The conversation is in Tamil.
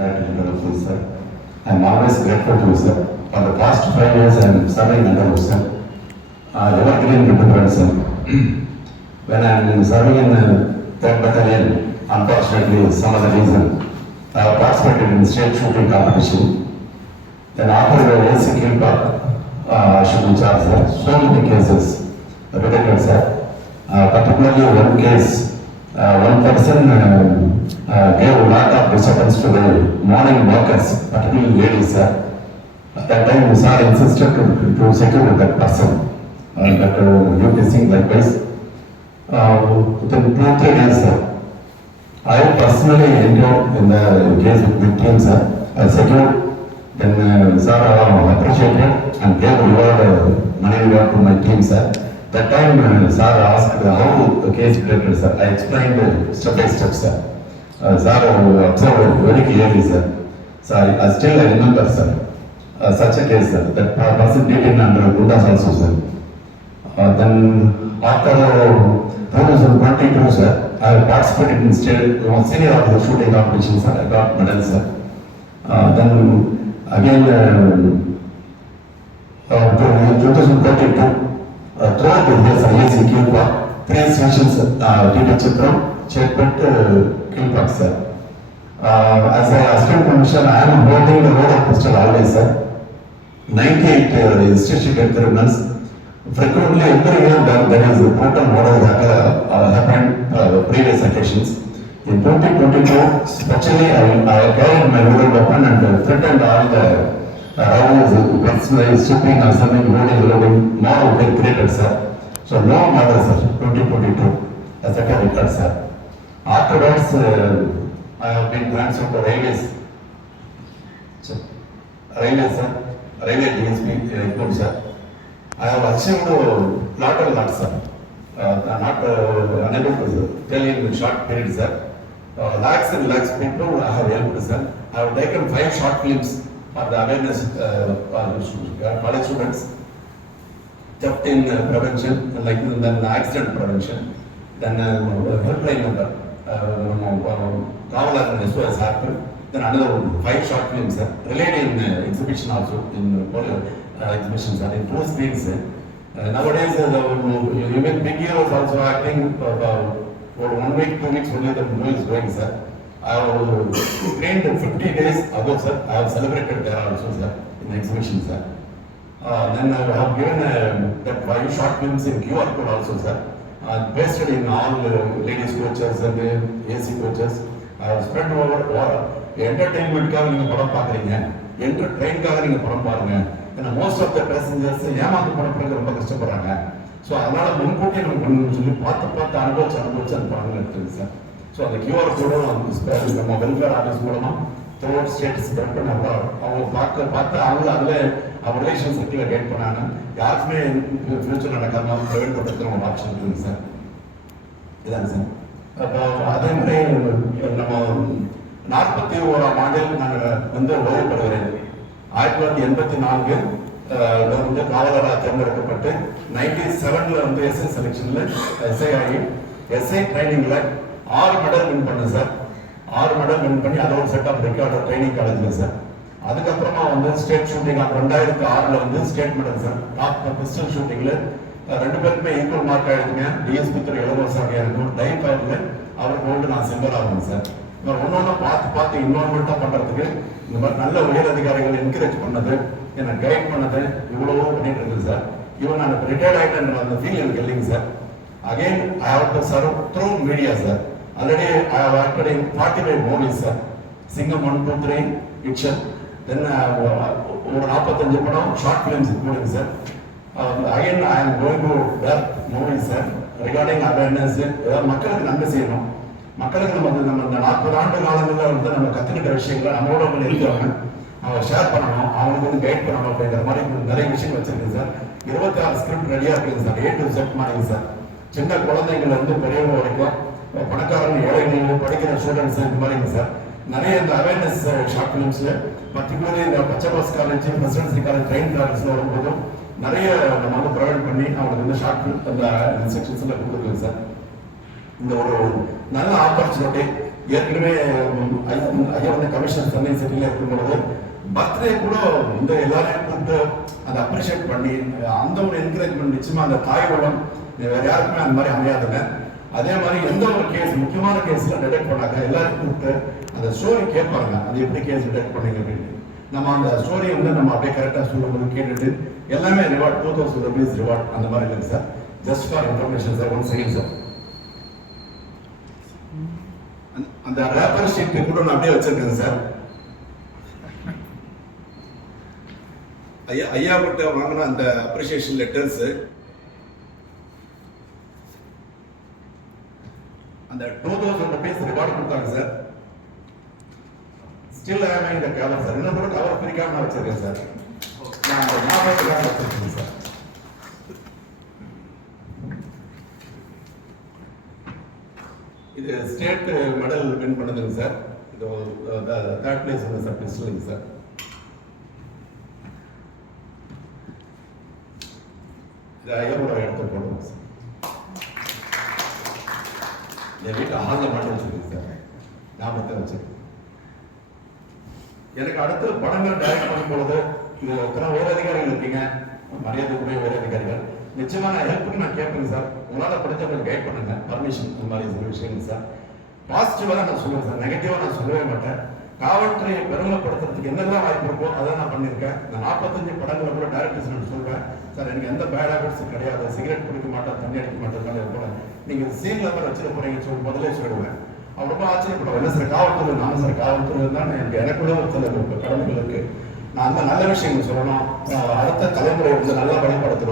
Director, sir. I'm always grateful to you, sir. For the past 5 years, I'm serving under you, sir. Evergreen remembrance, sir. When I'm serving in 3rd Battalion, unfortunately, some other reason, I have participated in state shooting competition. Then after the AC Kilpa, I should be charged, sir. So many cases related, sir. Particularly one case, one person gave a lot of disturbance to the morning workers, particularly ladies, sir. At that time, sir insisted to secure that person. But you think likewise. Within 2-3 days, sir, I personally entered in the case with the team, sir. I secured, then sir appreciated and gave reward, money reward to my team, sir. That time, sir asked how the case related, sir. I explained step by step, sir. Sir observed very clearly, sir. So I still remember, sir, such a case, sir. That person did it under Gundas also, sir. Then after 2022, sir, I participated in state senior officer shooting competition, sir. I got medals, sir. Then again, 2022, throughout the years, IAC Kilpa, 3 sessions, Dita Chitram, Chepet, Kilpa, sir. As an assistant commissioner, I am holding the role of pistol always, sir. 98 instituted criminals. Frequently, every year there is a total murder happened previous occasions. In 2022, especially, I carried my loaded weapon and threatened all the rowdies, personally shipping or something, loading, more will be created, sir. So, no murder, sir, 2022, as a record, sir. Afterwards, I have been transferred to railways. Railways, sir. Railway DSP, sir. I have achieved lot of lots, sir. Not unable to tell you in short period, sir. Lakhs and lakhs people I have helped, sir. I have taken 5 short films for the awareness for college students. Theft in prevention, like then accident prevention, then helpline number, Kavalar and SOS happened. Then another 5 short films, sir. Related in exhibition also, in exhibitions are in 2 screens. Nowadays, even big heroes also acting for 1 week, 2 weeks only the movie is going, sir. I have screened 50 days ago, sir. I have celebrated there also, sir, in the exhibition, sir. Then I have given that 5 short films in QR code also, sir. Pasted in all ladies coaches and AC coaches. I have spread over entertainment-காக நீங்க படம் பார்க்குறீங்க, ட்ரெயின்காக நீங்க படம் பாருங்க. ஏன்னா மோஸ்ட் ஆஃப் த பேசஞ்சர்ஸ் ஏமாந்து படம் ரொம்ப கஷ்டப்படுறாங்க. ஸோ அதனால முன்கூட்டியே நம்ம பண்ணணும்னு சொல்லி பார்த்து அனுபவிச்சு அந்த படங்கள் எடுத்துருக்கு, சார். ஸோ அந்த கியூஆர் கோடும் நம்ம வெல்ஃபேர் ஆஃபீஸ் மூலமா த்ரூஅவுட் ஸ்டேட் ஸ்ப்ரெட் பண்ண அவங்க பார்த்து அவங்க அதில் அவங்க ரிலேஷன் சர்க்கிளில் கைட் பண்ணாங்க. யாருக்குமே ஃபியூச்சர் நடக்காம ப்ரிவென்ட் பண்ணுறதுக்கு ஒரு ஆப்ஷன் இருக்குங்க, சார். இதாங்க, சார். அப்போ அதே மாதிரி நம்ம 41ஆம் ஆண்டில் நான் ஓய்வு பெறுகிறேன். 1984 வந்து காவலராக தேர்ந்தெடுக்கப்பட்டு 97ல் எஸ்ஐ செலெக்ஷன்ல எஸ்ஐ ஆகி எஸ்ஐ ட்ரைனிங்ல 6 மெடல் வின் பண்ணேன், சார். 6 மெடல் வின் பண்ணி அதோட செட் ஆஃப் ரெக்கார்டு ட்ரைனிங் காலேஜ்ல, சார். அதுக்கப்புறமா ஸ்டேட் ஷூட்டிங் 2006ல் state medal, sir. Top pistol ஷூட்டிங்ல 2 பேருக்குமே ஈக்குவல் மார்க் ஆயிடுங்க. டிஎஸ்பி துறை இளவரசாக இருக்கும். டை ஃபயர்ல அவர் கோல்டு, நான் சில்வர் ஆகும், சார். ஒன்னொன்னு பார்த்து இன்வால்மெண்டா பண்றதுக்கு இந்த மாதிரி நல்ல உயர் அதிகாரிகள் என்கரேஜ் பண்ணது, என்னை கைட் பண்ணது, இவ்வளவோ பண்ணிட்டு இருக்குது, சார். ஈவன் நான் ரிட்டையர்ட் ஆகிட்டேன் அந்த ஃபீல் எனக்கு இல்லைங்க, sir. Again I have to serve through media, sir. Already I have acted in 45 movies, sir. Singam 1, 2, 3 இட்சன், தென் ஒரு 45 படம் short films including, sir. Again I am going to direct movies, sir. Regarding awareness, மக்களுக்கு நன்மை செய்யணும். மக்களுக்கு நம்ம இந்த 40 ஆண்டு காலங்களில் நம்ம கற்றுக்கிட்ட விஷயங்களை நம்மளோட இருக்கிறவங்க அவங்க ஷேர் பண்ணணும், அவங்களுக்கு கைட் பண்ணணும் அப்படிங்கிற மாதிரி நிறைய விஷயம் வச்சிருக்கேன், சார். 26 ஸ்கிரிப்ட் ரெடியாக இருக்குங்க, சார். A to Z மாதிரி, சார். சின்ன குழந்தைங்கள்ல இருந்து பெரியவங்க வரைக்கும், பணக்காரங்க, ஏழைங்க, படிக்கிற ஸ்டூடெண்ட்ஸ், இந்த மாதிரிங்க, சார். நிறைய இந்த அவேர்னஸ் ஷார்ட் ஃபிலிம்ஸ்ல, பர்டிகுலர்லி இந்த Pachaiyappa's college, presidency college, train காலேஜ்ல வரும்போதும் நிறைய நம்ம ப்ரொவைட் பண்ணி அவங்களுக்கு ஷார்ட் ஃபிலிம் அந்த இன்ஸ்ட்ரக்ஷன்ஸ்ல கொடுக்குறோம், சார். இந்த ஒரு நல்ல ஆப்பர்ச்சுனிட்டி ஏற்கனவே ஐயா வந்து கமிஷனர் சென்னை சிட்டியில் இருக்கும்பொழுது பர்த்டே கூட இந்த எல்லாரையும் கூப்பிட்டு அதை அப்ரிஷியேட் பண்ணி அந்த ஒரு என்கரேஜ்மெண்ட் நிச்சயமா அந்த தாய் உலகம் வேற யாருக்குமே அந்த மாதிரி அமையாதுங்க. அதே மாதிரி எந்த ஒரு கேஸ் முக்கியமான கேஸ்ல டிடெக்ட் பண்ணாங்க எல்லாரும் கூப்பிட்டு அந்த ஸ்டோரி கேட்பாங்க, அது எப்படி கேஸ் டிடெக்ட் பண்ணீங்க அப்படின்னு. நம்ம அந்த ஸ்டோரியை வந்து நம்ம அப்படியே கரெக்டாக சொல்லும்போது கேட்டுட்டு எல்லாமே ரிவார்ட் 2000 rupees ரிவார்ட் அந்த மாதிரி இல்லைங்க sir. Just for information sir. One second sir. அந்த ரேப்பர் ஷீட் கூட நான் அப்படியே வச்சிருக்கேன் சார். ஐயா கிட்ட வாங்கின அந்த அப்ரிசியேஷன் லெட்டர்ஸ், அந்த 2000 rupees ரிவார்ட் கொடுத்தாங்க sir. Still I am in the cover sir. இன்னும் கூட கவர் பிரிக்காம நான் வச்சிருக்கேன் சார். நான் அந்த ஞாபகத்துக்காக வச்சிருக்கேன் சார். இது ஸ்டேட் மெடல் வின் பண்ணதுங்க சார். இது 3rd place வந்து சார் பிஸ்டலிங் சார். இது ஐயாவோட இடத்த போடுவோம் சார். என் வீட்டில் ஹாலில் மாட்டி வச்சிருக்கு சார். ஞாபகத்தை வச்சிருக்கு. எனக்கு அடுத்து படங்கள் டைரக்ட் பண்ணும்பொழுது இது உயர் அதிகாரிகள் இருக்கீங்க, மரியாதைக்குரிய உயர் அதிகாரிகள், நிச்சயமா நான் ஹெல்ப்புக்கு நான் கேட்பேங்க சார். உங்களால் படித்த கொஞ்சம் கைட் பண்ணுங்க, பர்மிஷன் இந்த மாதிரி சில விஷயங்கள் சார். பாசிட்டிவாக நான் சொல்லுவேன் சார், நெகட்டிவாக நான் சொல்லவே மாட்டேன். காவல்துறையை பெருமைப்படுத்துறதுக்கு என்னெல்லாம் வாய்ப்பு இருக்கோ அதை நான் பண்ணியிருக்கேன். நான் 45 படங்களை கூட டைரக்டர்ஸ் நான் சொல்வேன் சார், எனக்கு எந்த பேட் ஹேபிட்ஸும் கிடையாது, சிகரெட் குடிக்க மாட்டேன், தண்ணி அடிக்க மாட்டேன் போல நீங்கள் சீன் லெவல் வச்சுட்டு போறீங்க சொல்லி முதலே சொல்லிடுவேன். அவர் ரொம்ப ஆச்சரியப்படுவேன், என்ன சார் காவல்துறை, நானும் சார் காவல்துறை தான் எனக்குள்ள ஒரு சில கடமைகள் இருக்கு, நான் அந்த நல்ல விஷயங்கள் சொல்லணும், அடுத்த தலைமுறை வந்து நல்லா வழிபடுத்தணும்.